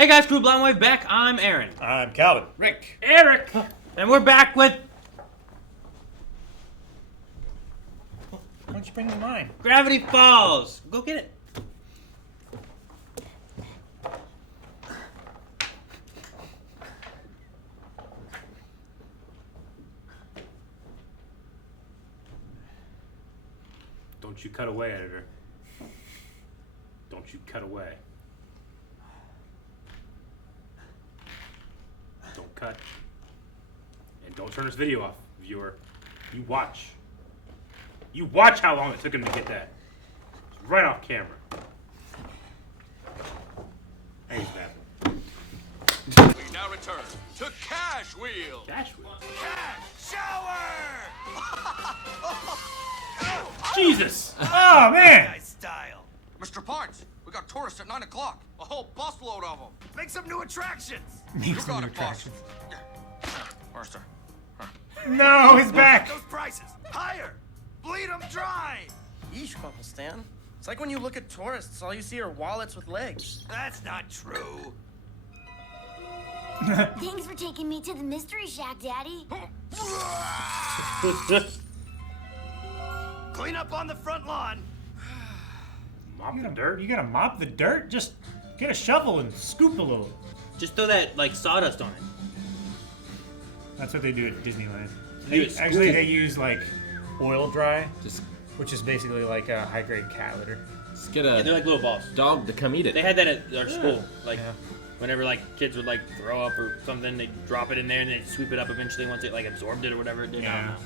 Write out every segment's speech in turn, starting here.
Hey guys, Crew Blind Wave back. I'm Aaron. I'm Calvin. Rick. Eric. And we're back with Why don't you bring me mine? Gravity Falls. Go get it. Don't you cut away, editor. Don't you cut away. Don't cut. And don't turn this video off, viewer. You watch. You watch how long it took him to get that. It's right off camera. Hey, he's back. We now return to Cash Wheel. Cash wheel. Cash Shower! Jesus! Oh, man! Nice style. Mr. Parts, we got tourists at 9 o'clock. A whole busload of them. Make some new attractions. You got it, boss. Where's the... No, he's back! Those prices higher. Bleed them dry. Yeesh, Uncle Stan. It's like when you look at tourists, all you see are wallets with legs. That's not true. Thanks for taking me to the Mystery Shack, Daddy. Clean up on the front lawn. Mop the dirt. You gotta mop the dirt? Just get a shovel and scoop a little. Just throw that, like, sawdust on it. That's what they do at Disneyland. Do it Actually, squeaky. they use, like, oil dry, Just which is basically like a high-grade cat litter. get Yeah, a they're like little balls. dog to come eat it. They had that at our school. Like, Yeah. whenever, like, kids would, like, throw up or something, they'd drop it in there and they'd sweep it up eventually once it, like, absorbed it or whatever it did. I don't Yeah. know.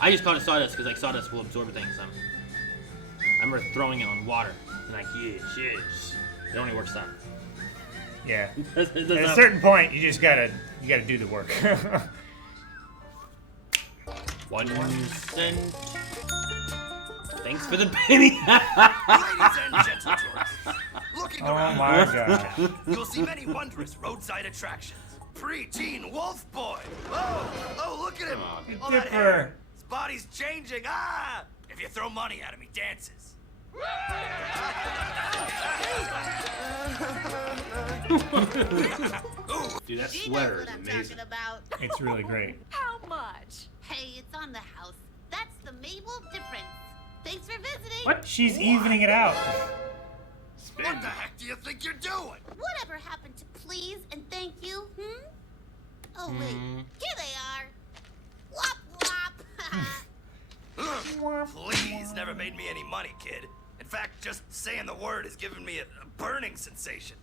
I just called it sawdust because, like, sawdust will absorb things. I remember throwing it on water. And, like, yes. It only works some. Yeah. It does At a not- certain point, you gotta do the work. 1 cent. Thanks for the penny. Ladies and gentle tourists, looking Oh around my the God. you'll see many wondrous roadside attractions. Preteen wolf boy. Oh, look at him. All that hair. His body's changing. Ah! If you throw money at him, he dances. Dude, that She knows sweater what is I'm amazing. talking about. It's really great. How much? Hey, it's on the house. That's the Mabel difference. Thanks for visiting. What? She's evening it out. What the heck do you think you're doing? Whatever happened to please and thank you? Oh wait, here they are. Wop wop. Please never made me any money, kid. In fact, just saying the word has given me a burning sensation.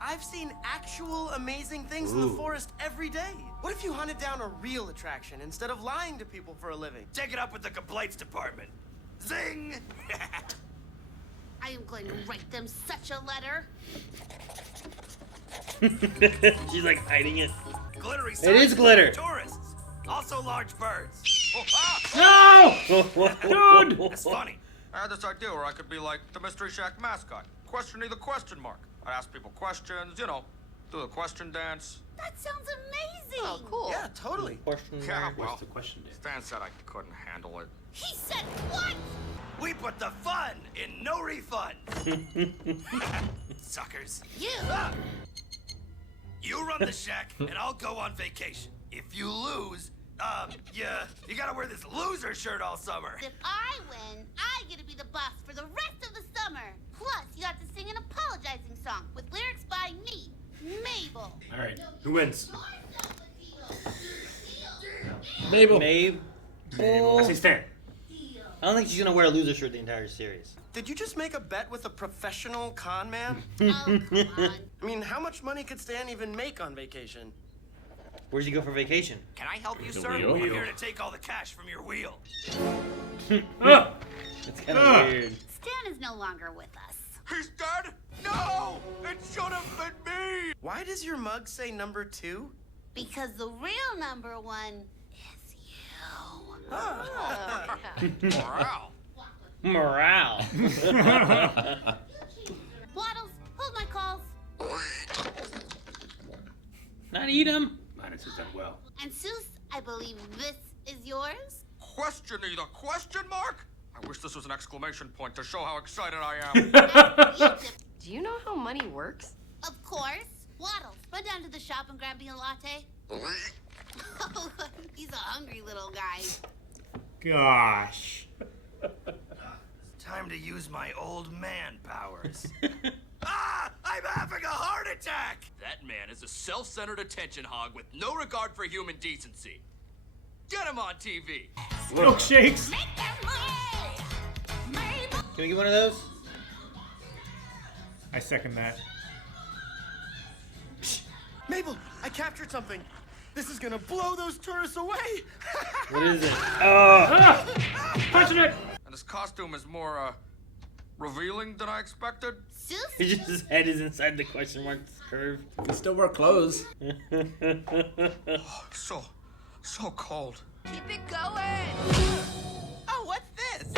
I've seen actual amazing things in the forest every day. What if you hunted down a real attraction instead of lying to people for a living? Take it up with the complaints department. Zing! I am going to write them such a letter. She's like hiding it. Glittery It is signs glitter. for tourists. Also large birds. No! Dude! That's funny. I had this idea where I could be like the Mystery Shack mascot, questioning the question mark. I'd ask people questions, do the question dance. That sounds amazing. Oh, cool. Yeah, totally. Question Yeah, mark. well. What's the question, dude? Stan said I couldn't handle it. He said what? We put the fun in no refund. Suckers. You. Ah! You run the shack, and I'll go on vacation. If you lose, you gotta wear this loser shirt all summer. If I win, I get to be the boss for the rest of the summer. Plus, you have to sing an apologizing song with lyrics by me, Mabel. All right, who wins? Mabel. I say Stan. I don't think she's gonna wear a loser shirt the entire series. Did you just make a bet with a professional con man? Oh, come on. I mean, how much money could Stan even make on vacation? Where'd you go for vacation? Can I help you, The sir? wheel? I'm here to take all the cash from your wheel. It's kind of weird. Stan is no longer with us. He's dead? No! It should have been me! Why does your mug say number 2? Because the real number 1 is you. Morale. Morale. Waddles, hold my calls. Not eat him. Linus has done well. And Seuss, I believe this is yours? Questioning the question mark? I Wish this was an exclamation point to show how excited I am. Do you know how money works? Of course. Waddles, run down to the shop and grab me a latte. Oh, he's a hungry little guy. Gosh. Time to use my old man powers. I'm having a heart attack! That man is a self-centered attention hog with no regard for human decency. Get him on TV. Milkshakes. Can we get one of those? I second that. Mabel, I captured something. This is gonna blow those tourists away. What is it? Punching it! And his costume is more, revealing than I expected. His head is inside the question mark curve. We still wear clothes. So cold. Keep it going. Oh, what's this?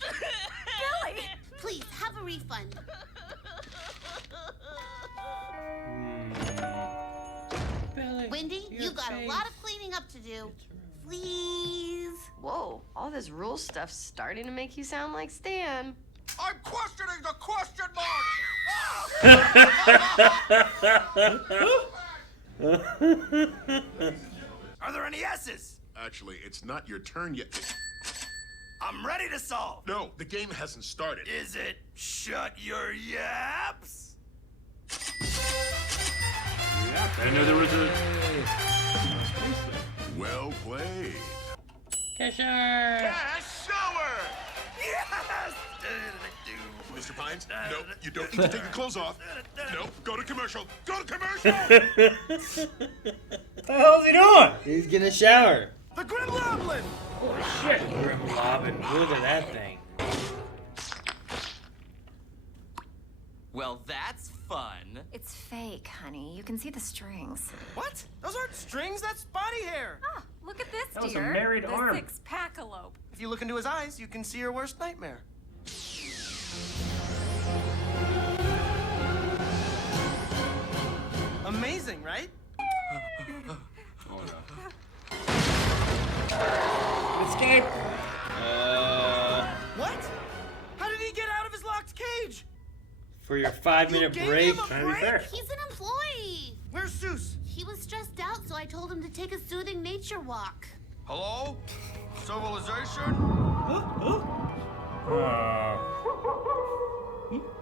Billy. Please, have a refund. Wendy, you've got a lot of cleaning up to do. Please. Whoa, all this rule stuff's starting to make you sound like Stan. I'm questioning the question mark! Are there any S's? Actually, it's not your turn yet. I'm ready to solve. No, the game hasn't started. Is it shut your yaps? Yeah, I know there was a... Well played. Casher. Cash shower! Yes! Mr. Pines, no, you don't need to take your clothes off. No, go to commercial. Go to commercial! What the hell is he doing? He's gonna shower. The Grim Goblin! Holy shit! Grim Robin, look at that thing. Well, that's fun. It's fake, honey. You can see the strings. What? Those aren't strings, that's body hair. Ah, look at this, That was a dear. married the arm. six-packalope. If you look into his eyes, you can see your worst nightmare. Amazing, right? Oh no. Escape. What? How did he get out of his locked cage? For your 5-minute gave break. him a Trying to be fair. He's an employee. Where's Seuss? He was stressed out, so I told him to take a soothing nature walk. Hello? Civilization?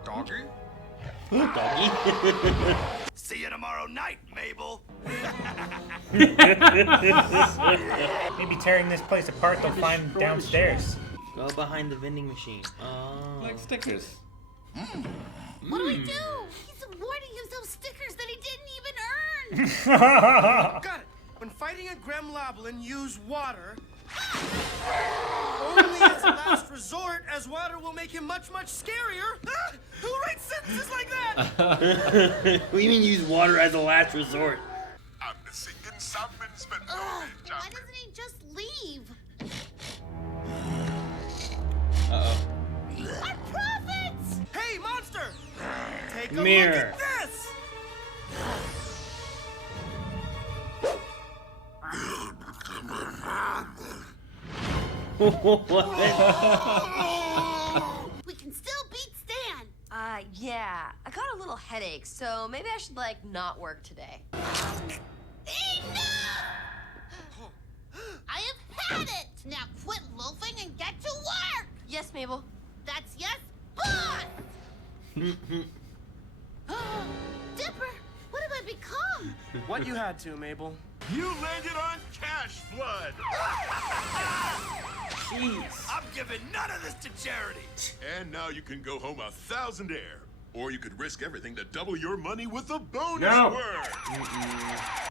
Doggy? Doggy. See you tomorrow night, Mabel. Maybe tearing this place apart they'll find downstairs. Go behind the vending machine. Oh. Like stickers. What do we do? He's awarding himself stickers that he didn't even earn. Got it. When fighting a Gremlin, use water. Only as a last resort, as water will make him much, much scarier. Ah, who writes sentences like that? What do you mean use water as a last resort? I'm the singing salmon's been Why doesn't he just leave? Uh-oh. Our profits! Hey, monster! Take a Mirror. look at this! We can still beat Stan. Yeah. I got a little headache, so maybe I should, like, not work today. Enough! I have had it! Now quit loafing and get to work! Yes, Mabel. That's yes, boss! Dipper, what have I become? What you had to, Mabel. You landed on cash flood. Jeez. I'm giving none of this to charity. And now you can go home 1,000 air. Or you could risk everything to double your money with a bonus No. word.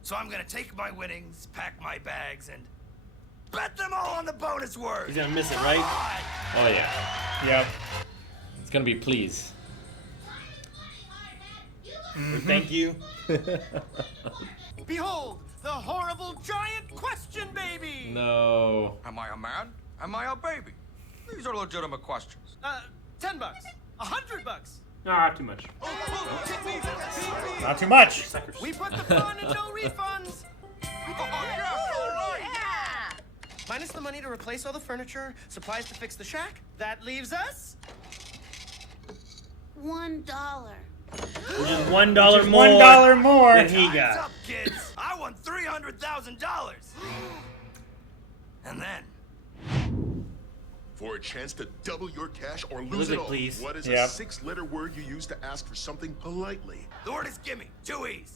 So I'm gonna take my winnings, pack my bags, and bet them all on the bonus word. He's gonna miss it, right? Oh, yeah. Yep. It's gonna be please. Thank you. Behold, the horrible giant question baby! No. Am I a man? Am I a baby? These are legitimate questions. $10. $100. Ah, too much. Not too much. We put the fun in no refunds. Oh, yes, all right. Minus the money to replace all the furniture, supplies to fix the shack, that leaves us... $1. Which is $1 more. $1 more than he Time's got. up, kids. I won $300,000. And then... For a chance to double your cash or lose Lose it it, all, please. what is Yep. a 6-letter word you use to ask for something politely? The word is gimme. 2 E's.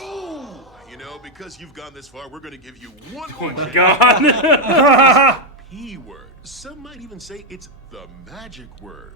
Ooh! You know, because you've gone this far, we're going to give you one more Oh my chance. God. P word. Some might even say it's the magic word.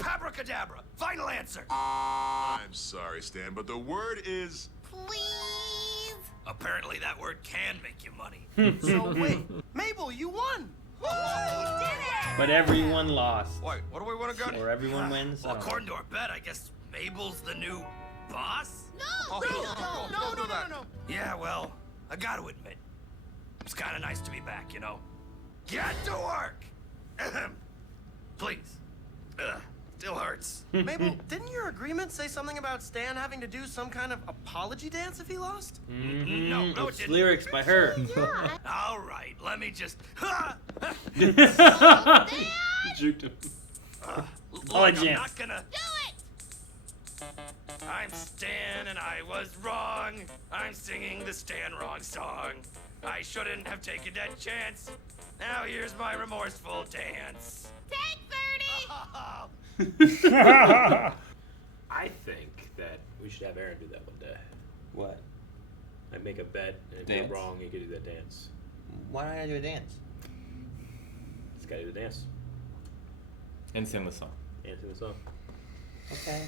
Abracadabra. Final answer. I'm sorry, Stan, but the word is... Please. Apparently that word can make you money. So wait, Mabel, you won! Woo! We did it! But everyone lost. Wait, what do we win again? Or everyone wins. Well, I don't know. according to our bet, I guess Mabel's the new boss? No! Oh, don't do that. Yeah, well, I gotta admit, it's kind of nice to be back, you know? Get to work! Ahem. Please. Ugh, still hurts. Mabel, didn't your agreement say something about Stan having to do some kind of apology dance if he lost? No, it It's didn't. lyrics by her. All right, let me just... Juked him. Look, Oh, I'm Jam. not gonna... Do it! I'm Stan and I was wrong. I'm singing the Stan wrong song. I shouldn't have taken that chance. Now here's my remorseful dance. Take 30! I think that we should have Aaron do that one day. What? Like make a bet, and if Dance? you're wrong, you could do that dance. Why don't I do a dance? This guy do the dance. And sing the song. Answer the song. Okay.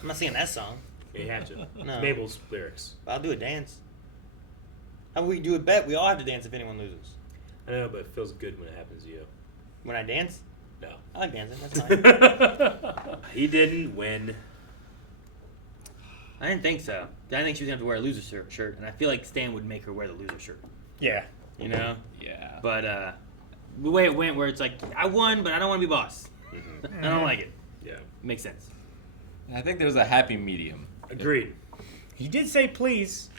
I'm not singing that song. Yeah, you have to. No. It's Mabel's lyrics. I'll do a dance. How about we do a bet? We all have to dance if anyone loses. I know, but it feels good when it happens to you. When I dance? No. I like dancing. That's fine. He didn't win. I didn't think so. I think she was going to have to wear a loser shirt, and I feel like Stan would make her wear the loser shirt. Yeah. You know? Yeah. But the way it went, where it's like, I won, but I don't want to be boss. I don't like it. Yeah. Makes sense. I think there's a happy medium. Agreed. He did say please.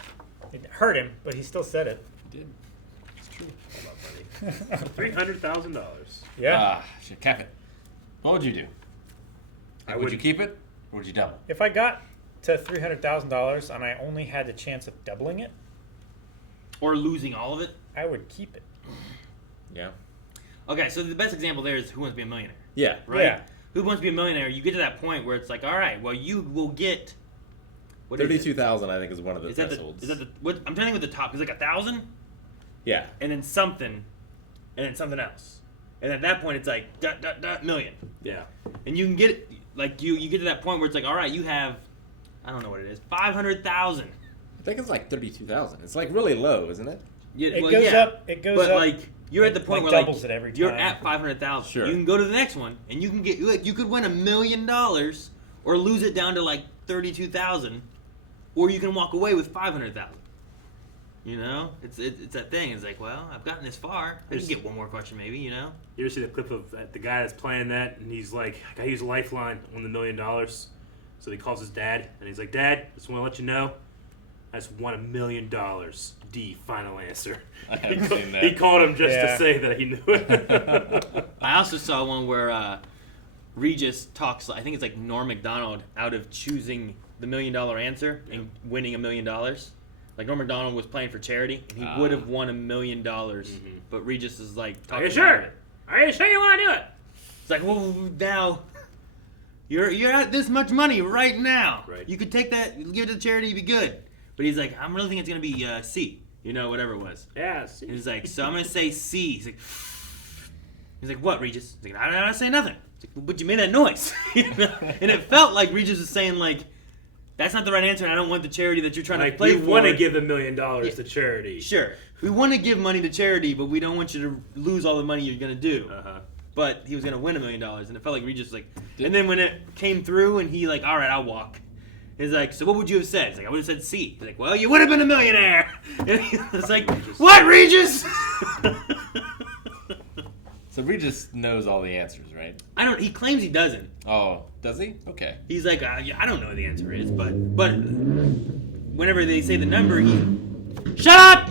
It hurt him, but he still said it. He did. It's true. $300,000. Yeah. Ah, shit, cap it. What would you do? I Would would you keep it, or would you double? If I got to $300,000 and I only had the chance of doubling it, Or losing all of it. I would keep it. Yeah. Okay, so the best example there is Who Wants to Be a Millionaire. Yeah. Right? Yeah. Who Wants to Be a Millionaire, you get to that point where it's like, all right, well, you will get... What is it? 32,000, I think, is one of the Is that thresholds. what, I'm trying to think with the top. It's like 1,000, Yeah. and then something, and then something else. And at that point, it's like, million. Yeah. And you can get it, like, you get to that point where it's like, all right, you have, I don't know what it is, 500,000. I think it's like 32,000. It's like really low, isn't it? Yeah, It goes up. It goes but up. like you're at the point like where doubles like it every you're time. at 500,000. Sure. You can go to the next one, and you can get you could win $1 million, or lose it down to like 32,000, or you can walk away with 500,000. You know, it's that thing. It's like, well, I've gotten this far. I can get one more question, maybe. You know. You ever see the clip of the guy that's playing that, and he's like, I gotta use a lifeline on the $1 million. So he calls his dad, and he's like, Dad, just want to let you know, I just won $1 million. D, final answer. I haven't seen that. He called him just Yeah. to say that he knew it. I also saw one where Regis talks. I think it's like Norm Macdonald out of choosing the $1 million answer and winning $1 million. Like Norm Macdonald was playing for charity, and he would have won $1 million, but Regis is like, Are you talking sure? about it. Are you sure you want to do it? It's like, well, now you're at this much money right now. Right. You could take that, give it to charity, you'd be good. But he's like, I'm really thinking it's gonna be C. You know, whatever it was. Yeah. See. And he's like, so I'm gonna say C. He's like, what, Regis? He's like, I don't say nothing. He's like, well, but you made that noise. You know? And it felt like Regis was saying like, that's not the right answer, and I don't want the charity that you're trying to Like, play we for. want to give $1 million to charity. Sure. We want to give money to charity, but we don't want you to lose all the money you're gonna do. Uh-huh. But he was gonna win $1 million, and it felt like Regis was like. And then when it came through, and he like, all right, I'll walk. He's like, so what would you have said? He's like, I would have said C. He's like, well, you would have been a millionaire. And he was like, what, Regis? So Regis knows all the answers, right? He claims he doesn't. Oh, does he? Okay. He's like, yeah, I don't know what the answer is, but whenever they say the number, he, shut up.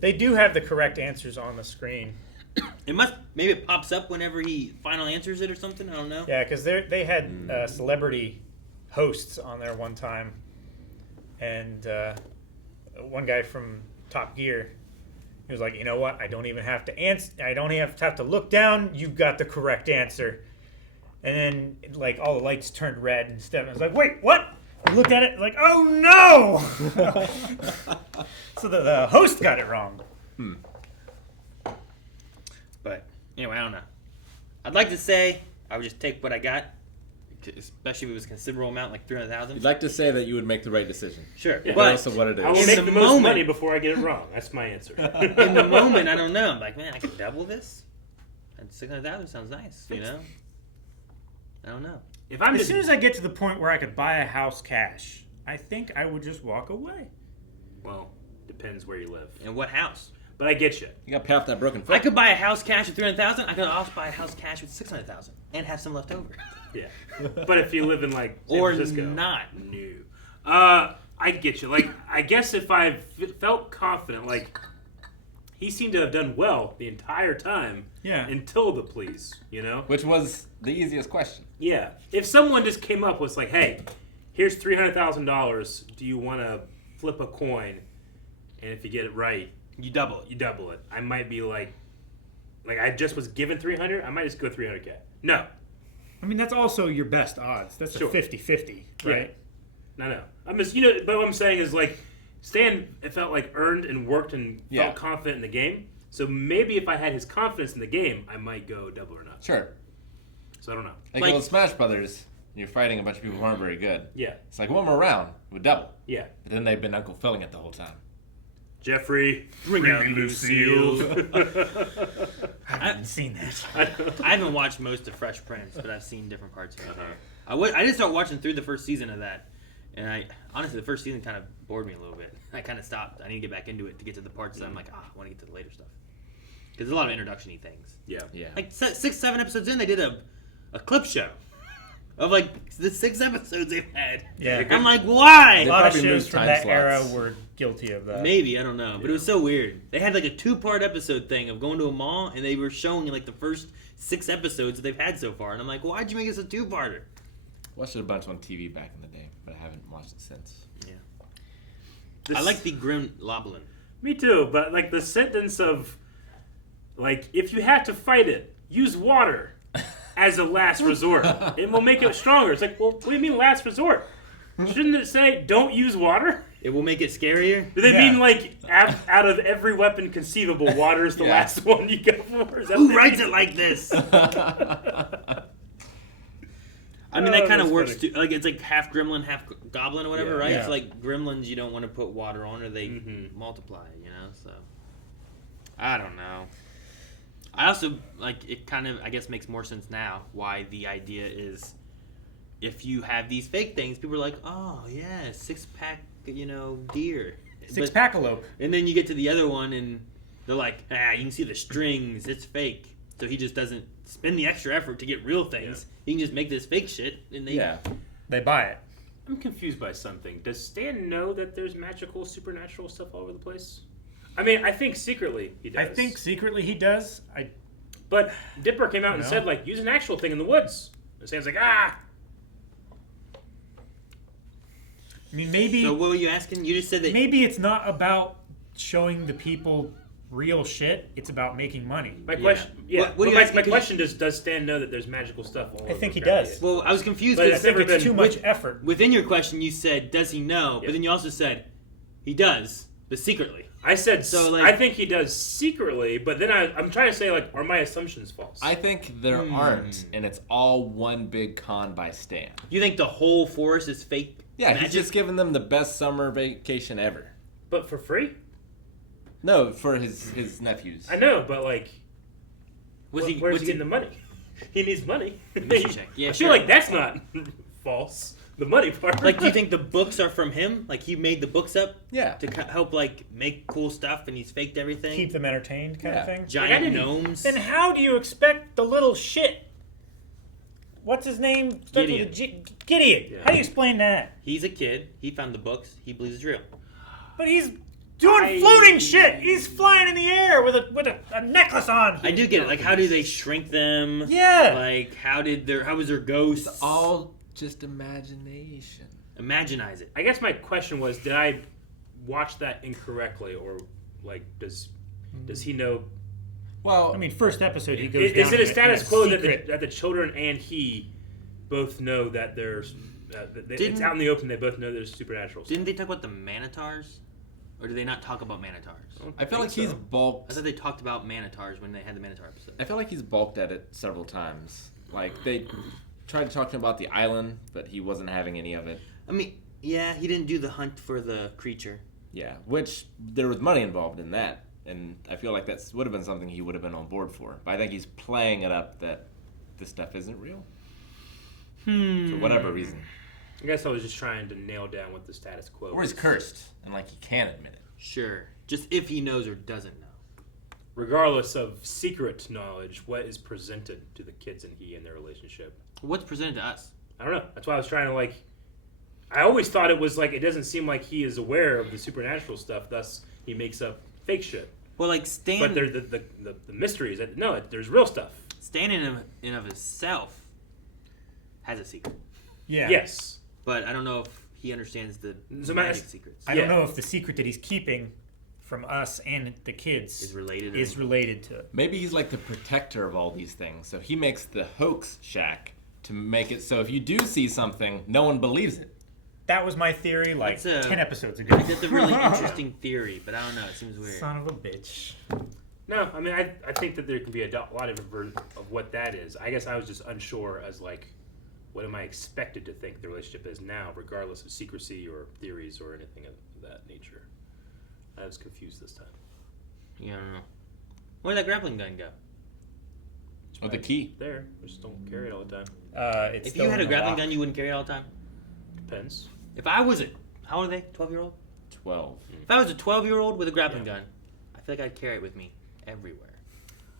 They do have the correct answers on the screen. Maybe it pops up whenever he finally answers it or something. I don't know. Yeah, because they had celebrity hosts on there one time, and one guy from Top Gear, he was like, "You know what? I don't even have to answer. I don't even have to look down. You've got the correct answer." And then like all the lights turned red, and Stefan was like, "Wait, what?" I looked at it like, "Oh no!" So the host got it wrong. But anyway, I don't know. I'd like to say I would just take what I got, especially if it was a considerable amount, like 300,000. You'd like to say that you would make the right decision. Sure, Yeah. but Regardless of what it is. I will make the most money before I get it wrong. That's my answer. In the moment, I don't know. I'm like, man, I could double this. And 600,000 sounds nice, you know. I don't know. If I'm as soon as I get to the point where I could buy a house cash, I think I would just walk away. Well, depends where you live And what house? But I get you. You got to pay off that broken foot. I could buy a house cash with 300,000. I could also buy a house cash with 600,000 and have some left over. Yeah. But if you live in like San Or Francisco, not. No. I get you. Like, I guess if I felt confident, like he seemed to have done well the entire time. Yeah. Until the please, you know. Which was the easiest question. Yeah. If someone just came up with like, hey, here's $300,000. Do you want to flip a coin? And if you get it right, you double it. You double it. I might be like I just was given 300. I might just go 300K. No. I mean, that's also your best odds. That's Sure. a 50-50, right? Yeah. No. I'm just, but what I'm saying is like, Stan, it felt like earned and worked and felt confident in the game. So maybe if I had his confidence in the game, I might go double or not. Sure. So I don't know. Like with Smash Brothers, you're fighting a bunch of people who aren't very good. Yeah. It's like one more round with double. Yeah. But then they've been Uncle Philling it the whole time. Jeffrey, bring out Lucille. I haven't seen that. I haven't watched most of Fresh Prince, but I've seen different parts of it. I did start watching through the first season of that, and honestly, the first season kind of bored me a little bit. I kind of stopped. I need to get back into it to get to the parts that I'm like, I want to get to the later stuff. Because there's a lot of introduction-y things. Yeah. Like 6-7 episodes in, they did a clip show of like the 6 episodes they've had. Yeah. I'm like, why? A lot of shows from that era were guilty of that. Maybe, I don't know. But it was so weird. They had like a 2-part episode thing of going to a mall, and they were showing like the first 6 episodes that they've had so far. And I'm like, why'd you make this a 2-parter? Watched it a bunch on TV back in the day, but I haven't watched it since. Yeah. I like the Grim Loblin. Me too, but like the sentence of, like, if you have to fight it, use water as a last resort. It will make it stronger. It's like, well, what do you mean last resort? Shouldn't it say don't use water? It will make it scarier? Do they mean like out of every weapon conceivable, water is the last one you go for? Is that Who what writes they it mean? like this? I mean, that kind of works too. Like, it's like half gremlin, half goblin or whatever, right? Yeah. It's like gremlins you don't want to put water on or they multiply, you know? So, I don't know. I also, like, it kind of, I guess, makes more sense now why the idea is if you have these fake things, people are like, oh, yeah, 6-pack, deer. 6-packalope. And then you get to the other one and they're like, you can see the strings, it's fake. So he just doesn't spend the extra effort to get real things. Yeah. He can just make this fake shit and they buy it. I'm confused by something. Does Stan know that there's magical, supernatural stuff all over the place? I mean, I think secretly he does. I think secretly he does. But Dipper came out and said, like, use an actual thing in the woods. And Stan's like, I mean, maybe... So what were you asking? You just said that... Maybe it's not about showing the people real shit. It's about making money. My question... Yeah. My question is, does Stan know that there's magical stuff all over? I think he does. Well, I was confused. But I think it's too much effort. Within your question, you said, does he know? But then you also said, he does, but secretly. I said, so, like, I think he does secretly, but then I'm trying to say, like, are my assumptions false? I think there aren't, and it's all one big con by Stan. You think the whole forest is fake? Yeah, magic? He's just giving them the best summer vacation ever. But for free? No, for his nephews. I know, but, like, where's he getting the money? He needs money. Yeah, I feel like that's not false. The money part. Like, do you think the books are from him? Like, he made the books up? Yeah. To help, like, make cool stuff and he's faked everything? Keep them entertained kind of thing? Giant gnomes? Then how do you expect the little shit? What's his name? Gideon. Gideon. Yeah. How do you explain that? He's a kid. He found the books. He believes it's real. But he's doing floating shit. He's flying in the air with a necklace on. I do get it. Like, how do they shrink them? Yeah. Like, how was their ghosts? It's all just imagination. Imaginize it. I guess my question was, did I watch that incorrectly, or like does he know? Well, I mean, first episode he goes. Is down it a in status quo secret. that the children and he both know that there's it's out in the open? They both know there's supernatural stuff. Didn't they talk about the Manitars? Or did they not talk about Manitars? I feel like he's bulked. I thought they talked about Manitars when they had the Manitar episode. I feel like he's bulked at it several times. Like, they tried to talk to him about the island, but he wasn't having any of it. I mean, yeah, he didn't do the hunt for the creature. Yeah, which there was money involved in that. And I feel like that would have been something he would have been on board for. But I think he's playing it up that this stuff isn't real. For whatever reason. I guess I was just trying to nail down what the status quo Or he's cursed, and like he can't admit it. Sure. Just if he knows or doesn't know. Regardless of secret knowledge, what is presented to the kids and he in their relationship? What's presented to us? I don't know. That's why I was trying to like. I always thought it was like it doesn't seem like he is aware of the supernatural stuff. Thus, he makes up fake shit. Well, like Stan. But the mystery is that no, there's real stuff. Stan in and of himself has a secret. Yeah. Yes. But I don't know if he understands the So magic secrets. I don't know if the secret that he's keeping from us and the kids Is related to it. Maybe he's like the protector of all these things. So he makes the hoax shack to make it so if you do see something, no one believes it. That was my theory like 10 episodes ago. That's a really interesting theory, but I don't know. It seems weird. Son of a bitch. No, I mean I think that there can be a lot of different versions of what that is. I guess I was just unsure as like what am I expected to think the relationship is now, regardless of secrecy or theories or anything of that nature. I was confused this time. Yeah, I don't know. Where'd that grappling gun go? Oh, the key. There. I just don't carry it all the time. It's If you had a grappling gun, you wouldn't carry it all the time? Depends. If I was how old are they? 12-year-old? 12. If I was a 12-year-old with a grappling gun, I feel like I'd carry it with me everywhere.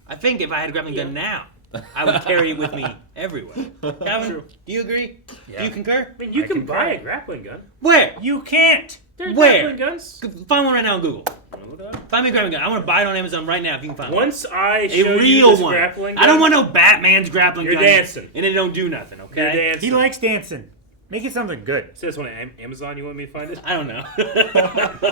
I think if I had a grappling gun now, I would carry it with me everywhere. Calvin, do you agree? Yeah. Do you concur? I mean, you can buy a grappling gun. Where? You can't. There's Where? grappling guns. Find one right now on Google. Look it up. Find me a grappling gun. I want to buy it on Amazon right now if you can find Once I one. show A you real this one. grappling gun, I don't want no Batman's grappling You're gun. dancing. And it don't do nothing, okay? You're dancing. He likes dancing. Make it something good. Say this one on Amazon. You want me to find it? I don't know.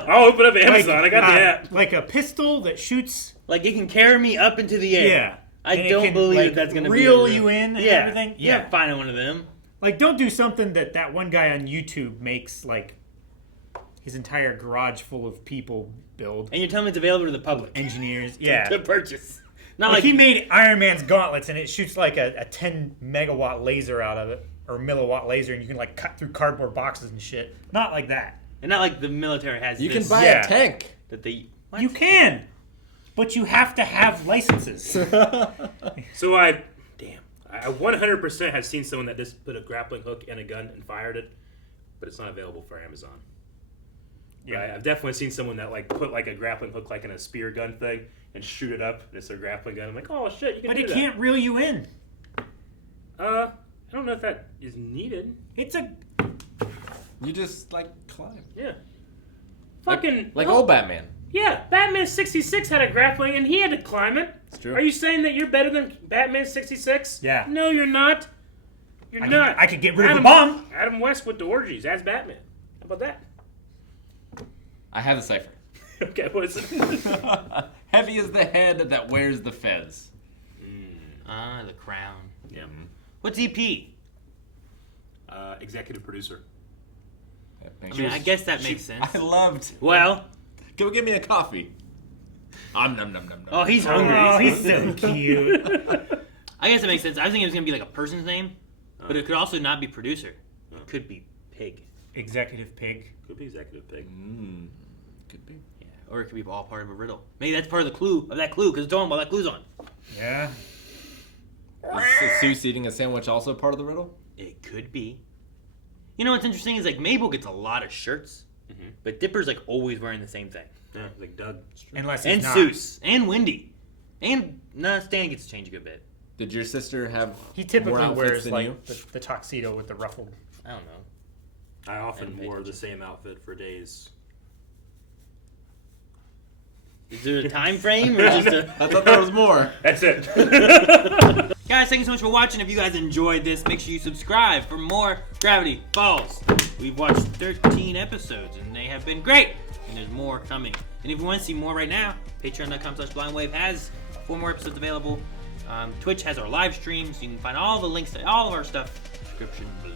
I'll open up Amazon. I got the app. Like a pistol that shoots. Like it can carry me up into the air. Yeah. I And it don't can, believe like, that's going to be reel you in and yeah. everything. Yeah. Yeah. Finding one of them. Like, don't do something that one guy on YouTube makes, like, his entire garage full of people build. And you're telling me it's available to the public. Engineers. Yeah. To purchase. Not Like, he made Iron Man's gauntlets, and it shoots, like, a 10 megawatt laser out of it. Or milliwatt laser, and you can, like, cut through cardboard boxes and shit. Not like that. And not like the military has You this can buy a tank. that they... What? You can. But you have to have licenses. So I 100% have seen someone that just put a grappling hook in a gun and fired it, but it's not available for Amazon. Yeah. Right? I've definitely seen someone that like put like a grappling hook like in a spear gun thing and shoot it up. And it's a grappling gun. I'm like, oh shit, you can But do it that. can't reel you in. I don't know if that is needed. It's a... You just, like, climb. Yeah. Fucking Like old Batman. Yeah, Batman 66 had a grappling and he had to climb it. It's true. Are you saying that you're better than Batman 66? Yeah. No, you're not. You're not. I could get rid of the bomb. Adam West with the orgies as Batman. How about that? I have the cipher. Okay, what is it? Heavy is the head that wears the fez. The crown. Yeah. What's EP? Executive producer. I mean, I guess that makes sense. I loved. Well, go get me a coffee. Nom nom nom nom. Oh, he's hungry. Oh, he's so cute. I guess that makes sense. I was thinking it was gonna be like a person's name, but it could also not be producer. It could be pig. Executive pig. Could be executive pig. Could be. Yeah, or it could be all part of a riddle. Maybe that's part of the clue of that clue because it's talking about that clue's on. Yeah. Is Seuss eating a sandwich also part of the riddle? It could be. You know what's interesting is like Mabel gets a lot of shirts, but Dipper's like always wearing the same thing. Yeah, like Doug. Unless he's And not. Seuss and Wendy, and Stan gets to change a good bit. Did your sister have He more typically outfits wears than like you? the tuxedo with the ruffled. I don't know. I often And pay wore the attention. same outfit for days. Is there a time frame or just a? I thought there was more. That's it. Guys, thank you so much for watching. If you guys enjoyed this, make sure you subscribe for more Gravity Falls. We've watched 13 episodes, and they have been great. And there's more coming. And if you want to see more right now, patreon.com/blindwave has 4 more episodes available. Twitch has our live streams. You can find all the links to all of our stuff in the description below.